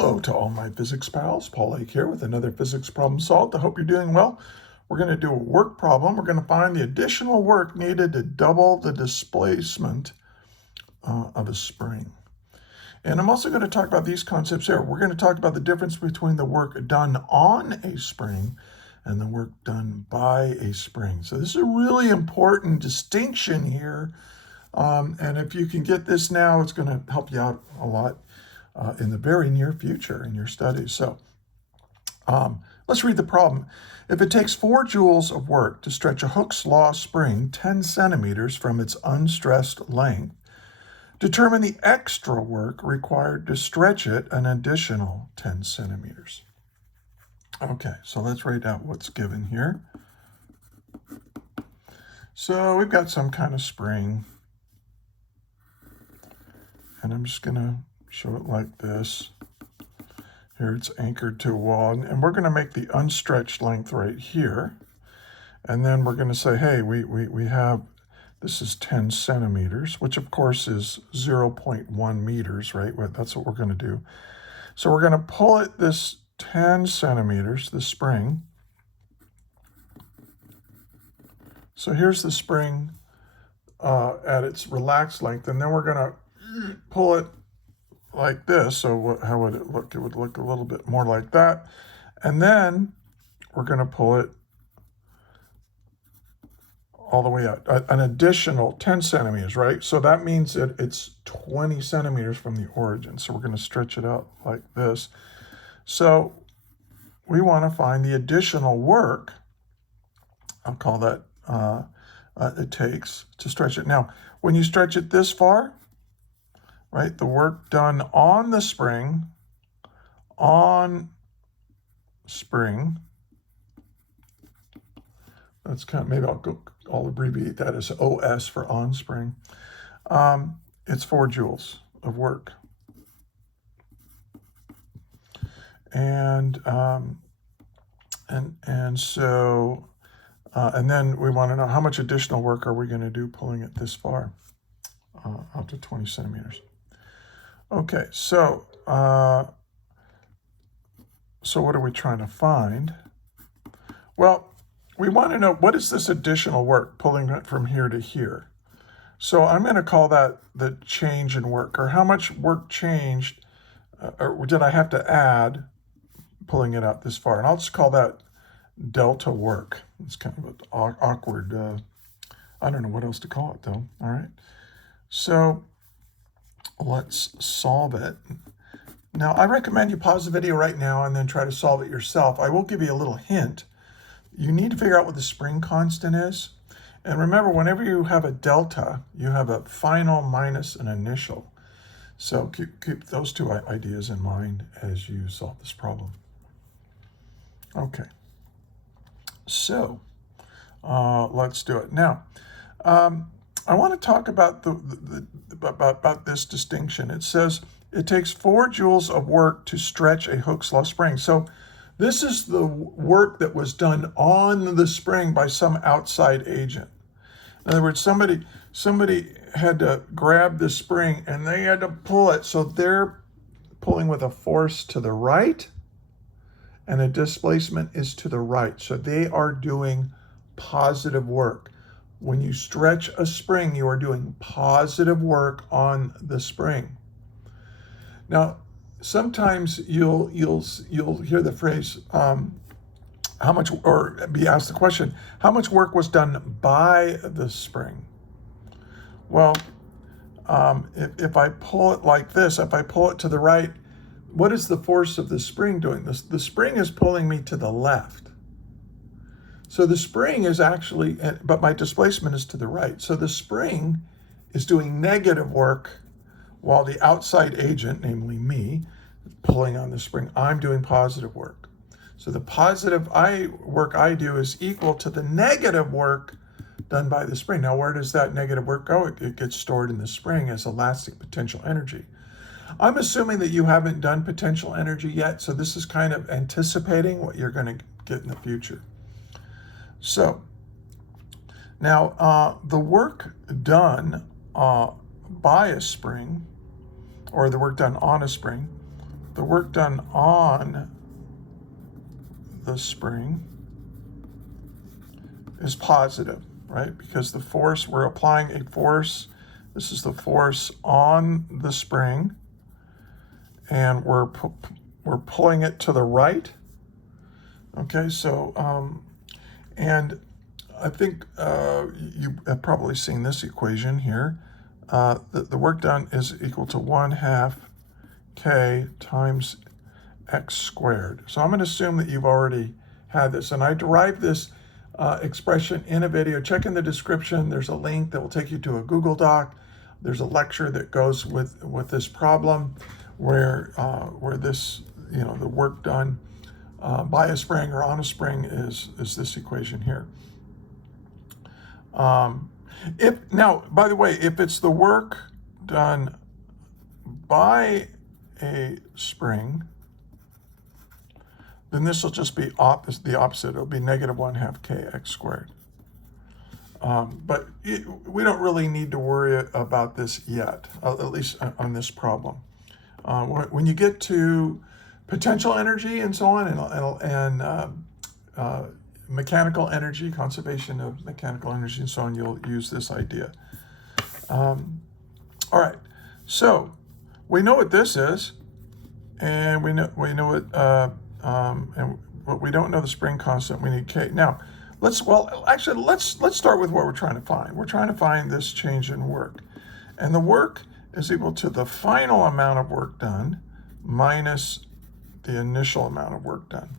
Hello to all my physics pals. Paul Lake here with another physics problem solved. I hope you're doing well. We're going to do a work problem. We're going to find the additional work needed to double the displacement of a spring. And I'm also going to talk about these concepts here. We're going to talk about the difference between the work done on a spring and the work done by a spring. So this is a really important distinction here. And if you can get this now, it's going to help you out a lot in the very near future in your studies. So let's read the problem. If it takes 4 joules of work to stretch a Hooke's law spring 10 centimeters from its unstressed length, determine the extra work required to stretch it an additional 10 centimeters. Okay, so let's write out what's given here. So we've got some kind of spring, and I'm just going to show it like this. Here it's anchored to a wall, and we're going to make the unstretched length right here. And then we're going to say, hey, we have, this is 10 centimeters, which of course is 0.1 meters, right? That's what we're going to do. So we're going to pull it this 10 centimeters, the spring. So here's the spring at its relaxed length, and then we're going to pull it like this. So how would it look? It would look a little bit more like that. And then we're going to pull it all the way out, an additional 10 centimeters, right? So that means that it's 20 centimeters from the origin. So we're going to stretch it out like this. So we want to find the additional work, I'll call that it takes to stretch it. Now, when you stretch it this far, right, the work done on the spring, that's kind of, maybe I'll abbreviate that as OS for on spring. It's 4 joules of work. And so, and then we want to know how much additional work are we going to do pulling it this far, up to 20 centimeters. Okay, so what are we trying to find? Well, we want to know, what is this additional work pulling it from here to here? So I'm going to call that the change in work, or how much work changed, or did I have to add pulling it out this far? And I'll just call that delta work. It's kind of an awkward, I don't know what else to call it though. All right, so let's solve it. Now, I recommend you pause the video right now and then try to solve it yourself. I will give you a little hint. You need to figure out what the spring constant is. And remember, whenever you have a delta, you have a final minus an initial. So keep those two ideas in mind as you solve this problem. Okay, so let's do it. Now, I want to talk about about this distinction. It says it takes 4 joules of work to stretch a Hooke's law spring. So this is the work that was done on the spring by some outside agent. In other words, somebody had to grab the spring and they had to pull it. So they're pulling with a force to the right and a displacement is to the right. So they are doing positive work. When you stretch a spring, you are doing positive work on the spring. Now, sometimes you'll hear the phrase, how much, or be asked the question, how much work was done by the spring? Well, if I pull it like this, if I pull it to the right, what is the force of the spring doing? The spring is pulling me to the left. So the spring is actually, but my displacement is to the right. So the spring is doing negative work while the outside agent, namely me, pulling on the spring, I'm doing positive work. So the positive work I do is equal to the negative work done by the spring. Now, where does that negative work go? It gets stored in the spring as elastic potential energy. I'm assuming that you haven't done potential energy yet, so this is kind of anticipating what you're going to get in the future. So now the work done by a spring, or the work done on a spring, the work done on the spring is positive, right? Because the force, we're applying a force. This is the force on the spring, and we're pulling it to the right. Okay, so, and I think you have probably seen this equation here. The work done is equal to 1/2 k times x squared. So I'm going to assume that you've already had this. And I derived this expression in a video. Check in the description. There's a link that will take you to a Google Doc. There's a lecture that goes with this problem where this, the work done by a spring or on a spring is this equation here. Now, by the way, if it's the work done by a spring, then this will just be the opposite. It'll be -1/2 kx squared. But we don't really need to worry about this yet, at least on this problem. When you get to potential energy and so on, and mechanical energy, conservation of mechanical energy and so on, you'll use this idea. All right, so we know what this is, and we know what, but we don't know the spring constant. We need K. Now, let's start with what we're trying to find. We're trying to find this change in work, and the work is equal to the final amount of work done minus the initial amount of work done.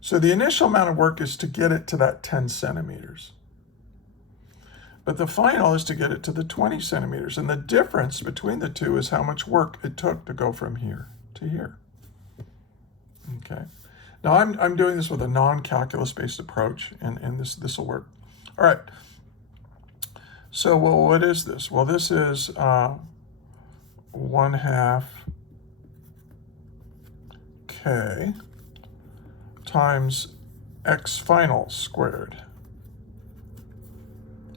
So the initial amount of work is to get it to that 10 centimeters. But the final is to get it to the 20 centimeters. And the difference between the two is how much work it took to go from here to here. Okay. Now I'm doing this with a non-calculus based approach, and this will work. All right. So, well, what is this? Well, this is 1/2 k times x final squared.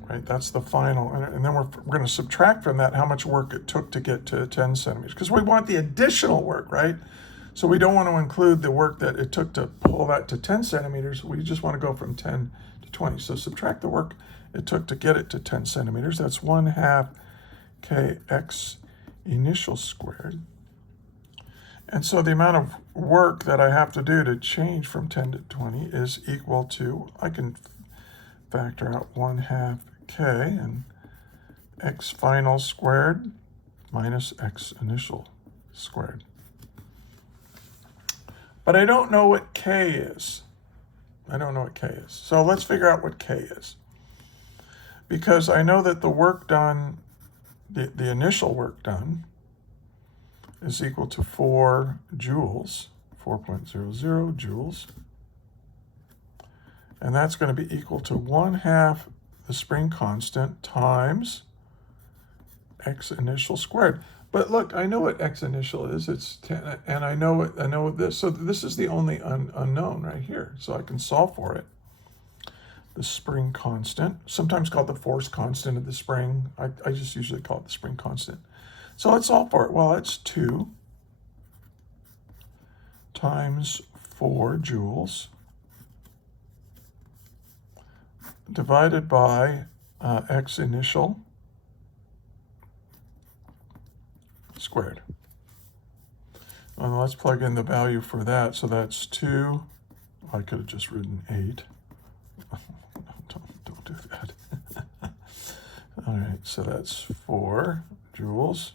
Right, that's the final. And then we're going to subtract from that how much work it took to get to 10 centimeters. Because we want the additional work, right? So we don't want to include the work that it took to pull that to 10 centimeters. We just want to go from 10 to 20. So subtract the work it took to get it to 10 centimeters. That's 1/2 kx initial squared. And so the amount of work that I have to do to change from 10 to 20 is equal to, I can factor out 1/2 k and x final squared minus x initial squared. But I don't know what k is. I don't know what k is. So let's figure out what k is. Because I know that the work done, the initial work done, is equal to 4 joules, 4.00 joules. And that's going to be equal to 1/2 the spring constant times x initial squared. But look, I know what x initial is. It's 10, and I know this. So this is the only unknown right here. So I can solve for it. The spring constant, sometimes called the force constant of the spring. I just usually call it the spring constant. So let's solve for it. Well, it's 2 times 4 joules divided by x initial squared. And let's plug in the value for that. So that's 2. I could have just written 8. Don't do that. All right, so that's 4 joules.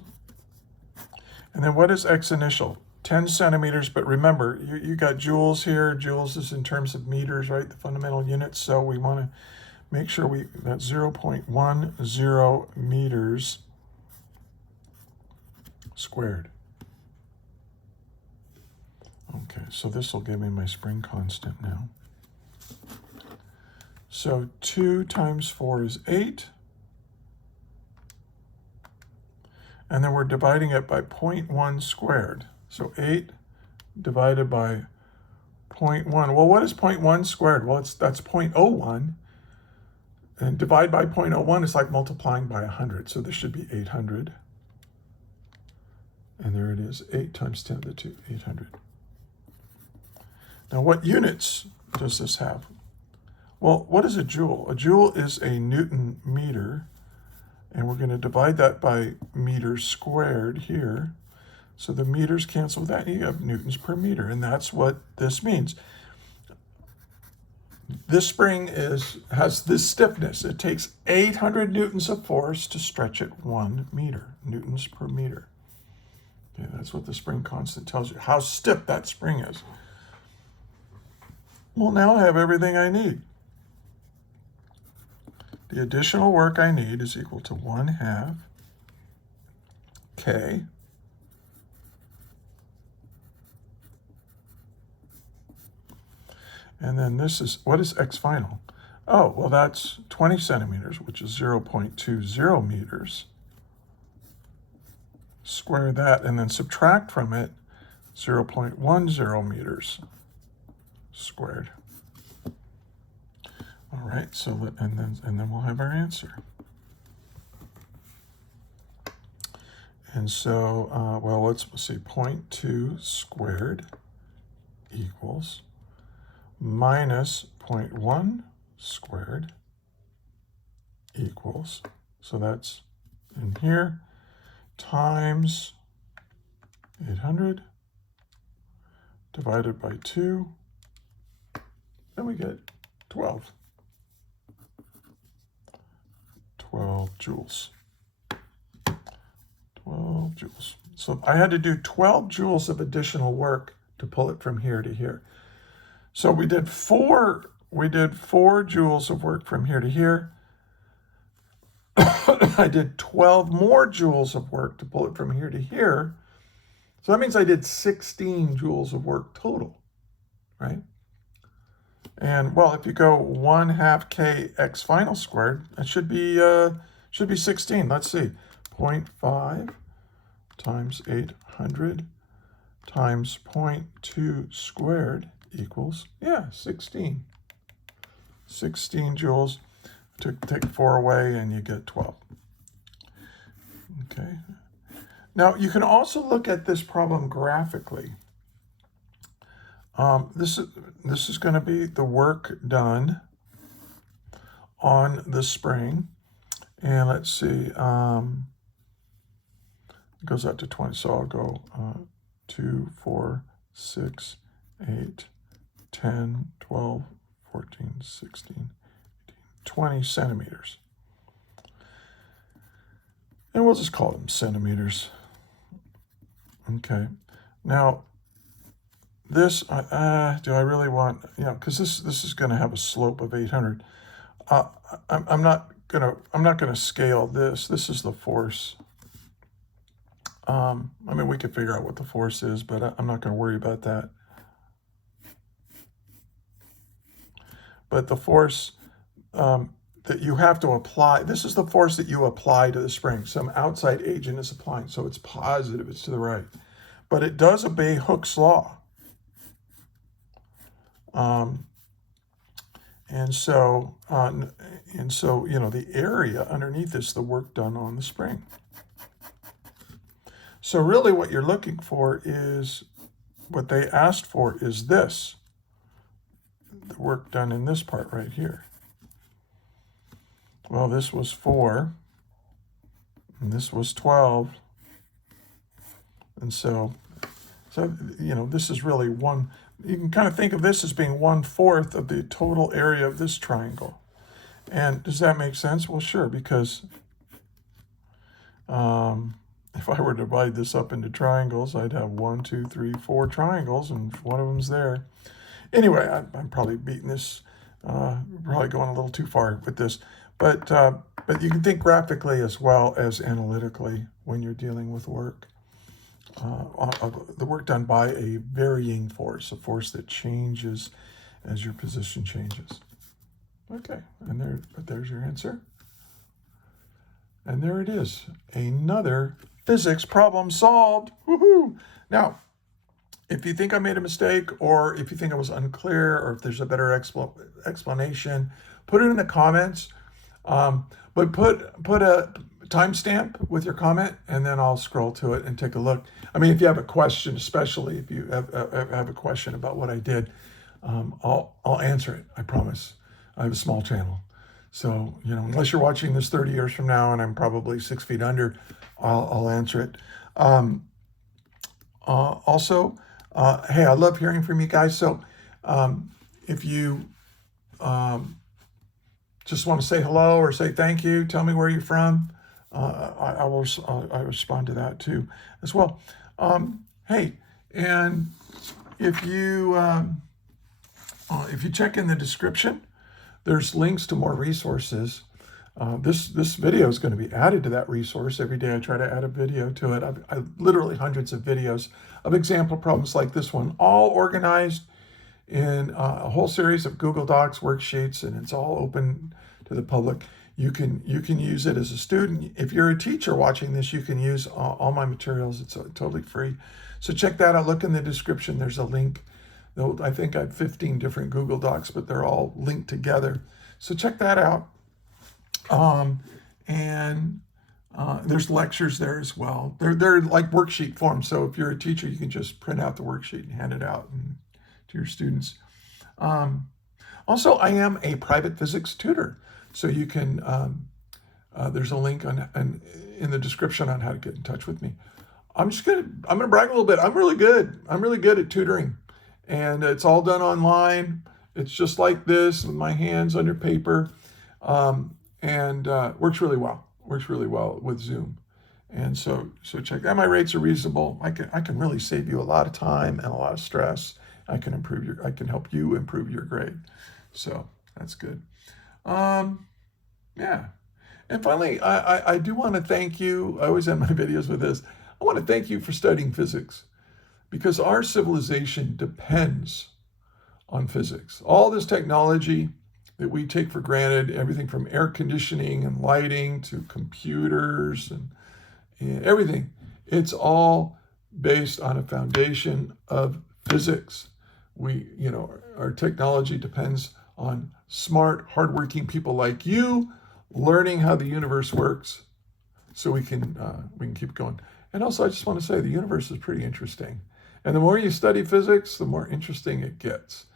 And then what is x initial? 10 centimeters, but remember, you got joules here. Joules is in terms of meters, right? The fundamental units. So we want to make sure that's 0.10 meters squared. Okay, so this will give me my spring constant now. So 2 times 4 is 8. And then we're dividing it by 0.1 squared. So 8 divided by 0.1. Well, what is 0.1 squared? Well, that's 0.01. And divide by 0.01 is like multiplying by 100. So this should be 800 And there it is, 8 times 10 to the 2, 800. Now, what units does this have? Well, what is a joule? A joule is a Newton meter, and we're going to divide that by meters squared here. So the meters cancel with that, and you have newtons per meter, and that's what this means. This spring has this stiffness. It takes 800 newtons of force to stretch it 1 meter, newtons per meter. Okay, that's what the spring constant tells you, how stiff that spring is. Well, now I have everything I need. The additional work I need is equal to 1/2 K and then this is, what is X final? Oh, well, that's 20 centimeters, which is 0.20 meters. Square that and then subtract from it 0.10 meters squared. All right, so and then we'll have our answer. And so, well, let's see, 0.2 squared equals minus 0.1 squared equals, so that's in here, times 800 divided by 2, then we get 12 joules. 12 joules. So I had to do 12 joules of additional work to pull it from here to here. So we did 4 joules of work from here to here. I did 12 more joules of work to pull it from here to here. So that means I did 16 joules of work total, right? And well, if you go 1/2 K X final squared, it should be 16. Let's see, 0.5 times 800 times 0.2 squared equals, yeah, 16. 16 joules. Take 4 away and you get 12. Okay. Now you can also look at this problem graphically. This is going to be the work done on the spring, and let's see, it goes out to 20, so I'll go 2, 4, 6, 8, 10, 12, 14, 16, 18, 20 centimeters. And we'll just call them centimeters. Okay. Now, this, do I really want, because this is going to have a slope of 800. I'm not gonna scale this. This is the force. I mean, we could figure out what the force is, but I'm not going to worry about that. But the force that you have to apply, this is the force that you apply to the spring. Some outside agent is applying, so it's positive, it's to the right. But it does obey Hooke's law. And so, the area underneath is the work done on the spring. So really what you're looking for is, what they asked for is this, the work done in this part right here. Well, this was 4, and this was 12. And so, this is really one, you can kind of think of this as being 1/4 of the total area of this triangle. And does that make sense? Well, sure, because if I were to divide this up into triangles, I'd have 1, 2, 3, 4 triangles, and one of them's there. Anyway, I'm probably beating this, probably going a little too far with this. But you can think graphically as well as analytically when you're dealing with work. The work done by a varying force, a force that changes as your position changes. Okay, and there's your answer. And there it is, another physics problem solved. Woohoo! Now, if you think I made a mistake, or if you think I was unclear, or if there's a better explanation, put it in the comments. But timestamp with your comment, and then I'll scroll to it and take a look. I mean, if you have a question, especially if you have a question about what I did, I'll answer it. I promise. I have a small channel, so unless you're watching this 30 years from now, and I'm probably 6 feet under, I'll answer it. Also, hey, I love hearing from you guys. So if you just want to say hello or say thank you, tell me where you're from. I will respond to that too as well. Hey, and if you check in the description, there's links to more resources. This video is going to be added to that resource. Every day I try to add a video to it. I literally hundreds of videos of example problems like this one, all organized in a whole series of Google Docs worksheets, and it's all open to the public. You can use it as a student. If you're a teacher watching this, you can use all my materials. It's totally free. So check that out. Look in the description. There's a link. I think I have 15 different Google Docs, but they're all linked together. So check that out. There's lectures there as well. They're like worksheet form. So if you're a teacher, you can just print out the worksheet and hand it out to your students. Also, I am a private physics tutor. So you can, there's a link in the description on how to get in touch with me. I'm gonna brag a little bit. I'm really good at tutoring, and it's all done online. It's just like this with my hands under paper, and works really well. Works really well with Zoom. And so check that. My rates are reasonable. I can really save you a lot of time and a lot of stress. I can help you improve your grade. So that's good. Yeah. And finally, I do want to thank you. I always end my videos with this. I want to thank you for studying physics, because our civilization depends on physics. All this technology that we take for granted, everything from air conditioning and lighting to computers and everything, it's all based on a foundation of physics. Our technology depends on smart, hardworking people like you learning how the universe works, so we can keep going. And also, I just want to say the universe is pretty interesting. And the more you study physics, the more interesting it gets.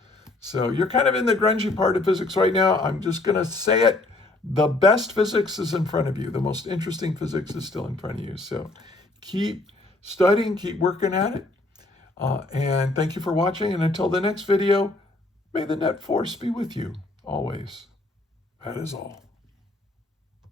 So you're kind of in the grungy part of physics right now. I'm just going to say it. The best physics is in front of you. The most interesting physics is still in front of you. So keep studying, keep working at it. And thank you for watching. And until the next video, may the net force be with you always. That is all.